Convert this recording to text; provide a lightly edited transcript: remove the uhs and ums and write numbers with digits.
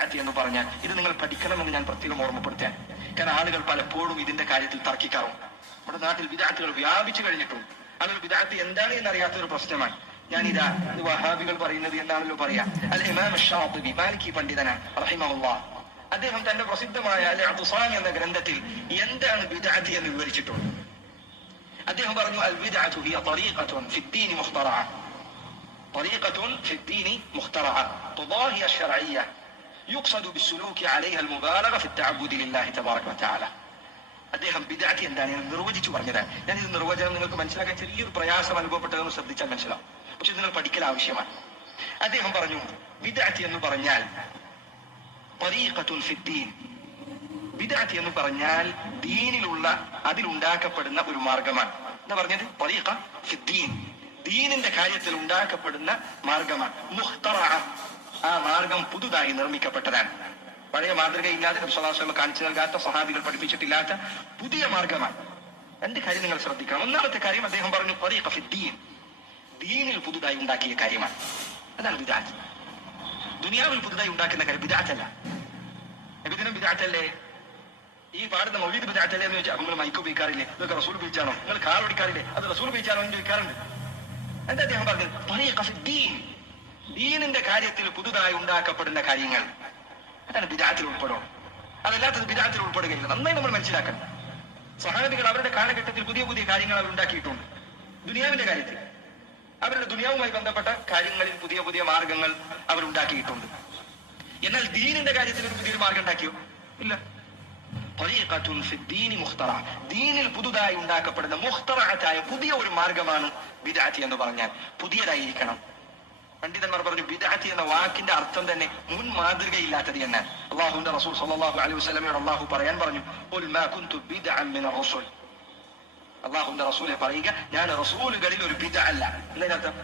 ബിദ്അത്ത് എന്ന് പറഞ്ഞാൽ ഇത് നിങ്ങൾ പഠിക്കണമെന്ന് ഞാൻ പ്രത്യേകം ഓർമ്മപ്പെടുത്താൻ. കാരണം ആളുകൾ പലപ്പോഴും ഇതിന്റെ കാര്യത്തിൽ തർക്കിക്കാറുണ്ട്. നമ്മുടെ നാട്ടിൽ ബിദ്അത്തുകൾ വ്യാപിച്ചു കഴിഞ്ഞിട്ടുണ്ട്. ആളുകൾ ബിദ്അത്ത് എന്താണ് എന്നറിയാത്തൊരു പ്രശ്നമാണ്. ഞാനിതാ ഇത് വഹാബികൾ പറയുന്നത് എന്താണല്ലോ പറയാ. അൽ ഇമാം ഷാത്തിബി മാലിക്കി പണ്ഡിതനാണ് റഹിമഹുല്ലാഹ്. അദ്ദേഹം തന്റെ പ്രസിദ്ധമായ അൽ ഇഅ്തിസാം എന്ന ഗ്രന്ഥത്തിൽ എന്താണ് ബിദ്അത്ത് എന്ന് വിവരിച്ചിട്ടുണ്ട്. അദ്ദേഹം പറഞ്ഞു അൽ ബിദ്അത്തു ഹിയ ത്വരീഖത്തുൻ ഫിദ്ദീൻ മുഖ്തറഅ طريقة في الدين مخترعة تضاهي الشرعية يقصد بالسلوك عليها المبالغة في التعبد لله تبارك وتعالى. അദ്ദേഹം ബിദ്അത്ത് എന്താണ് നിർവചിച്ചു പറഞ്ഞതാണ്. ഞാൻ ഇത് നിർവചനം നിങ്ങൾക്ക് മനസ്സിലാക്കാൻ ചെറിയൊരു പ്രയാസം അനുഭവപ്പെട്ടതെന്ന് ശ്രദ്ധിച്ചാൽ മനസ്സിലാവും. പക്ഷെ നിങ്ങൾ പഠിക്കൽ ആവശ്യമാണ്. അദ്ദേഹം പറഞ്ഞു ബിദ്അത്ത് എന്ന് പറഞ്ഞാൽ طريقة في الدين. ബിദ്അത്ത് എന്ന് പറഞ്ഞാൽ ദീനിലുള്ള അതിലുണ്ടാക്കപ്പെടുന്ന ഒരു മാർഗമാണ്. എന്താ പറഞ്ഞത്? طريقة في الدين. ദീനിന്റെ കാര്യത്തിൽ ഉണ്ടാക്കപ്പെടുന്ന മാർഗമാണ്. മുഖ്തറഅ. ആ മാർഗം പുതുതായി നിർമ്മിക്കപ്പെട്ടതാണ്. പഴയ മാതൃകയില്ലാതെ നബി സ്വല്ലല്ലാഹു അലൈഹി വസല്ലം കാണിച്ചു നൽകാത്ത, സഹാബികൾ പഠിപ്പിച്ചിട്ടില്ലാത്ത പുതിയ മാർഗമാണ്. രണ്ട് കാര്യം നിങ്ങൾ ശ്രദ്ധിക്കണം. ഒന്നാമത്തെ കാര്യം അദ്ദേഹം പറഞ്ഞു ത്വരീഖ ഫി ദീൻ. ദീനിൽ പുതുതായി ഉണ്ടാക്കിയ കാര്യമാണ്. അതാണ് ബിദ്അത്ത്. ദുനിയാവിൽ പുതുതായി ഉണ്ടാക്കുന്ന കാര്യം ബിദ്അത്തല്ല. നബിദിനം ബിദ്അത്തല്ലേ? ഈ പാടുന്ന മൗലീദ് ബിദ്അത്തല്ലേ എന്ന് ചോദിച്ചാൽ നിങ്ങൾ മൈക്ക് ഉപയോഗിക്കാറില്ലേ? ഇതൊക്കെ റസൂൽ ഉപയോഗിച്ചാണോ? നിങ്ങൾ കാർ ഓടിക്കാറില്ലേ? അത് റസൂൽ ഉപയോഗിച്ചാണോ എന്ന് ചോദിക്കാറുണ്ട്. എന്താ അദ്ദേഹം പറഞ്ഞത്? ത്വരീഖ ഫി ദീൻ. ദീനിന്റെ കാര്യത്തിൽ പുതുതായി ഉണ്ടാക്കപ്പെടുന്ന കാര്യങ്ങൾ അതാണ് ബിദ്അത്തിൽ ഉൾപ്പെടും. അതല്ലാത്തത് ബിദ്അത്തിൽ ഉൾപ്പെടുകയില്ല. നന്നായി നമ്മൾ മനസ്സിലാക്കണം. സഹാബികൾ അവരുടെ കാലഘട്ടത്തിൽ പുതിയ പുതിയ കാര്യങ്ങൾ അവർ ഉണ്ടാക്കിയിട്ടുണ്ട്. ദുനിയാവിന്റെ കാര്യത്തിൽ അവരുടെ ദുനിയാവുമായി ബന്ധപ്പെട്ട കാര്യങ്ങളിൽ പുതിയ പുതിയ മാർഗങ്ങൾ അവർ ഉണ്ടാക്കിയിട്ടുണ്ട്. എന്നാൽ ദീനിന്റെ കാര്യത്തിൽ ഒരു പുതിയൊരു മാർഗം ഉണ്ടാക്കിയോ? ഇല്ല. ത്വരീഖത്തുൻ ഫി ദീനി മുഖ്തറഅ. ദീനിൽ പുതുതായി ഉണ്ടാക്കപ്പെടുന്ന മുഖ്തറഅത്തായ പുതിയ ഒരു മാർഗമാണ് ബിദ്അത്ത് എന്ന് പറഞ്ഞാൽ. പുതിയതായിരിക്കണം. പണ്ഡിതന്മാർ പറഞ്ഞു ബിദ്അത്ത് എന്ന വാക്കിന്റെ അർത്ഥം തന്നെ മുൻ മാതൃകയില്ലാത്തത് എന്നാണ്. അല്ലാഹുവിന്റെ റസൂൽ സ്വല്ലല്ലാഹു അലൈഹി വസല്ലമയോട് അല്ലാഹു പറയാൻ പറഞ്ഞു ഖുൽ മാ കുൻതു ബിദ്അൻ മിനർ റസൂൽ. അല്ലാഹുവിന്റെ റസൂലെ പറയുക ഞാൻ റസൂലുകളിൽ ഒരു ബിദ്അ അല്ല. എന്നതിനർത്ഥം